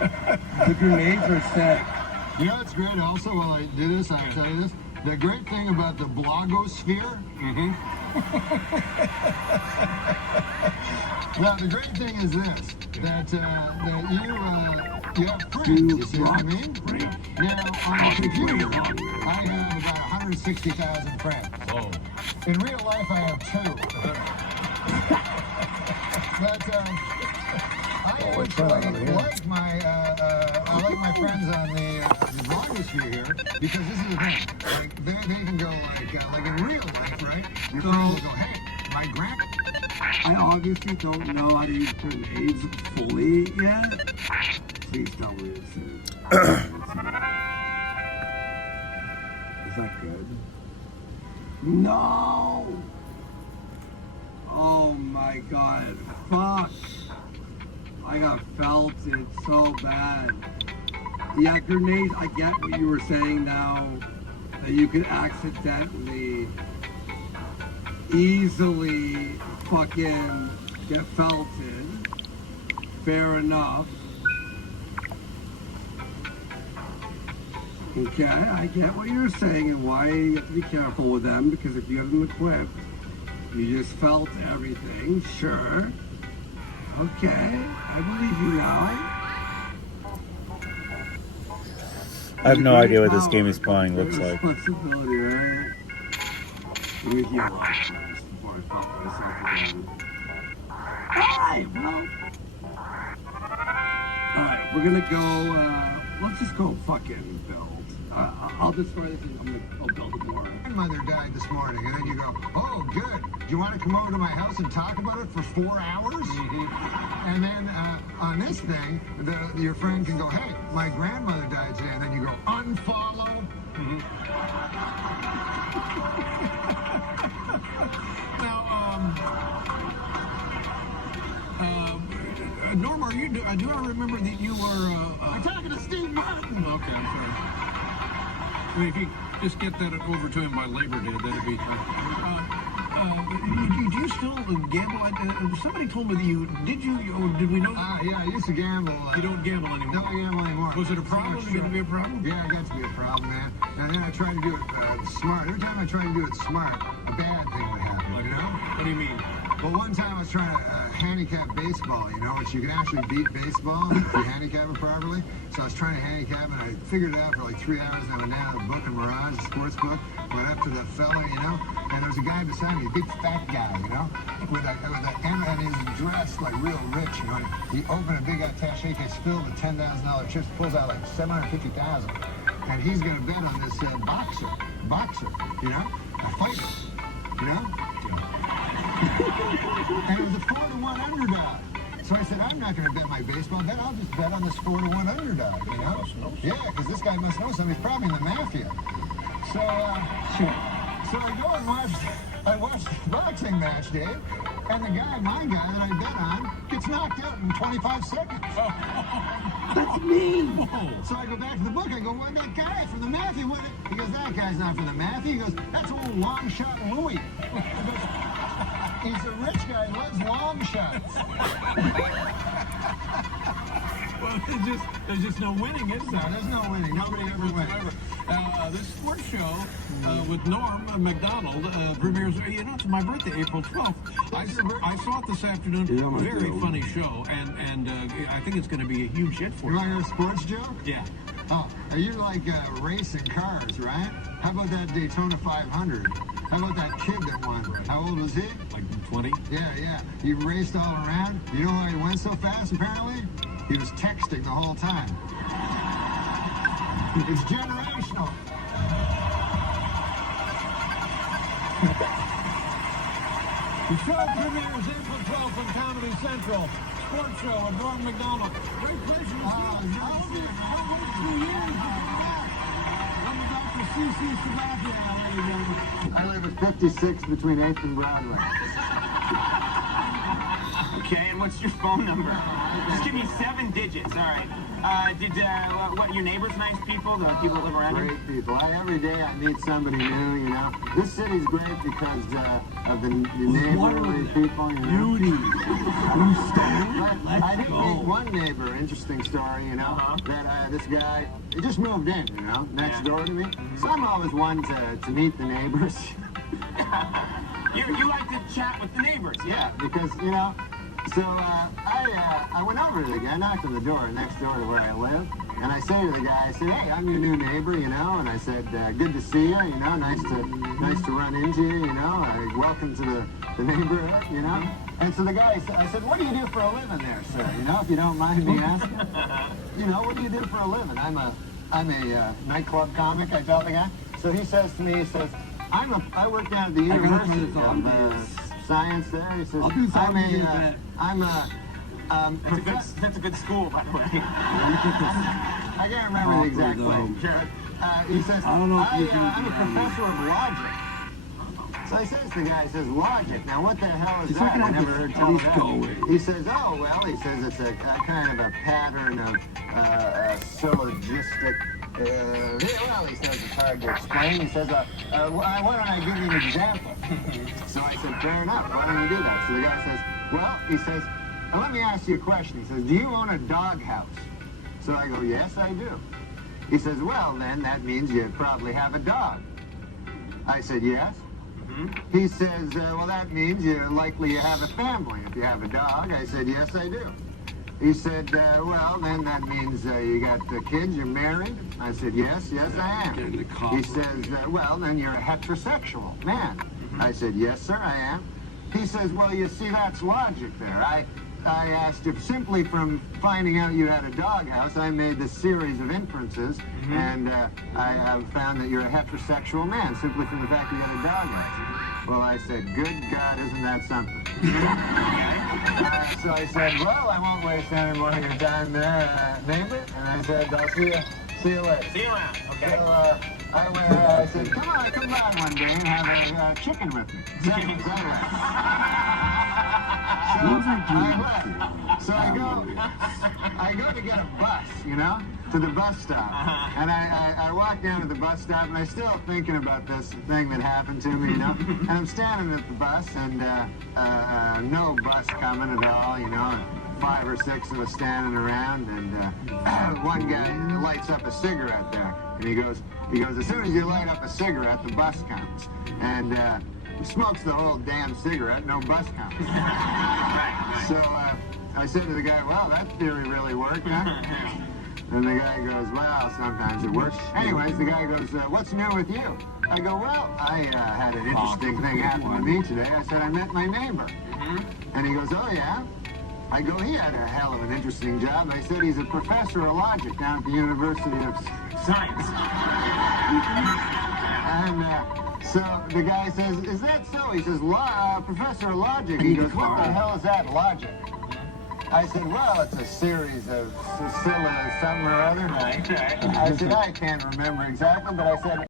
The grenades are set. You know what's great also, while I do this, I'll tell you this. The great thing about the blogosphere. Well, the great thing is this, that you have friends, you see what I mean? Now, on the computer, I have about 160,000 friends. Oh. In real life, I have 2. But I actually like my friends on the blogosphere here, because this is the thing. Like, they can go like in real life, right? Your friends will go, hey, my grand... I obviously don't know how to use grenades fully yet. Please tell me this is. Is that good? No! Oh my god. Fuck. I got felted so bad. Yeah, grenades, I get what you were saying now. That you could accidentally, easily fucking get felted. Fair enough. Okay, I get what you're saying and why you have to be careful with them, because if you have them equipped, you just felt everything, sure. Okay, I believe you now. I have no idea what this game is playing looks There's like. flexibility, right? Let me heal up first before I felt myself again. Alright, well. Alright, we're gonna go, let's just go fucking build. I'll destroy this and I'll build it more. My mother died this morning, and then you go, oh, good. Do you want to come over to my house and talk about it for 4 hours? And then on this thing, your friend can go, hey, my grandmother died today, and then you go, unfollow. Now, Norm, do I remember that you were... I'm talking to Steve Martin. Okay, I'm sorry. I mean, if you just get that over to him by Labor Day, that'd be... do you still gamble? Somebody told me that you... Did you... Or did we know... Yeah, I used to gamble. You don't gamble anymore? Don't gamble anymore. Was it a problem? Was it going to be a problem? Yeah, it got to be a problem, man. And then I tried to do it smart. Every time I tried to do it smart, a bad thing would happen, you know? What do you mean? Well, one time I was trying to handicap baseball, you know, which you can actually beat baseball if you handicap it properly. So I was trying to handicap, and I figured it out for like 3 hours, and I went down to the book in Mirage, a sports book, went up to the fella, you know, and there was a guy beside me, a big fat guy, you know, with a and he was dressed like real rich, you know, and he opened a big attaché case filled with $10,000 chips, pulls out like $750,000, and he's going to bet on this boxer, you know, a fighter, you know? And it was a 4-to-1 underdog. So I said, I'm not going to bet my baseball bet. I'll just bet on this 4-to-1 underdog, you know? Yeah, because this guy must know something. He's probably in the mafia. So I go and watch the boxing match, Dave, and the guy, my guy that I bet on, gets knocked out in 25 seconds. That's me. So I go back to the book. I go, what, that guy from the mafia? What? He goes, that guy's not from the mafia. He goes, that's old long shot Louis. He's a rich guy who loves long shots. Well, there's just no winning, is there? No, there's no winning. Nobody ever wins. This sports show with Norm MacDonald premieres, you know, it's my birthday, April 12th. I saw it this afternoon. Yeah, Very funny show, and I think it's going to be a huge hit for You you. want to hear a sports joke? Yeah. Oh, you like racing cars, right? How about that Daytona 500? How about that kid that won? How old was he? Like 20? Yeah. He raced all around. You know why he went so fast, apparently? He was texting the whole time. It's generational. The show premieres April 12th on Comedy Central. Sports show with Norm MacDonald. Great pleasure to see you. How old are you? 2 years. I'm Dr. C.C. Sabathia, ladies and gentlemen. I live at 56 between 8th and Broadway. Okay, and what's your phone number? Just give me 7 digits. All right. What, your neighbors nice people? The people that live around here? Great people. Every day I meet somebody new, you know. This city's great because of the neighborly people, you know. Beauty. I did meet one neighbor, interesting story, you know, that this guy, he just moved in, you know, next door to me. So I'm always one to meet the neighbors. You like to chat with the neighbors, yeah? Because, you know, so I went over to the guy, knocked on the door next door to where I live, and I say to the guy, I said, hey, I'm your new neighbor, you know, and I said, good to see you, you know, nice to run into you, you know, welcome to the neighborhood, you know. And so the guy, I said, what do you do for a living there, sir? You know, if you don't mind me asking. You know, what do you do for a living? I'm a nightclub comic, I tell the guy. So he says to me, he says, I work down at the University of Science there. He says, I'll do something That's a good school, by the way. I can't remember the exact place. Sure. He says, I don't know if you can I'm a professor of logic. So I says to the guy, he says, logic. Now what the hell is that? I never heard tell that. He says, oh, well, he says it's a kind of a pattern of syllogistic. Well, he says it's hard to explain. He says, why don't I give you an example? So I said, fair enough. Why don't you do that? So the guy says, well, he says, let me ask you a question. He says, do you own a doghouse? So I go, yes, I do. He says, well, then that means you probably have a dog. I said, yes. He says, well, that means you're likely to have a family if you have a dog. I said, yes, I do. He said, well, then that means you got kids, you're married. I said, yes, I am. He says, well, then you're a heterosexual man. I said, yes, sir, I am. He says, well, you see, that's logic there. I asked if simply from finding out you had a doghouse, I made this series of inferences, and I have found that you're a heterosexual man simply from the fact you got a doghouse. Well, I said, good God, isn't that something? So I said, well, I won't waste any more of your time there, neighbor. And I said, I'll see you later. See you around, okay? So I said, come by one day and have a chicken with me. So I go to get a bus, you know, to the bus stop. And I walk down to the bus stop, and I'm still thinking about this thing that happened to me, you know. And I'm standing at the bus, and no bus coming at all, you know. And 5 or 6 of us standing around, and one guy lights up a cigarette there. And he goes, as soon as you light up a cigarette, the bus comes. And he smokes the whole damn cigarette, no bus comes. So I said to the guy, well, that theory really worked, huh? And the guy goes, well, sometimes it works. Anyways, the guy goes, what's new with you? I go, well, I had an interesting thing happen to me today. I said, I met my neighbor. And he goes, oh, yeah? I go, he had a hell of an interesting job. I said, he's a professor of logic down at the University of Science. And so the guy says, is that so? He says, professor of logic. He goes, what the hell is that, logic? I said, well, it's a series of something or other. I said, I can't remember exactly, but I said,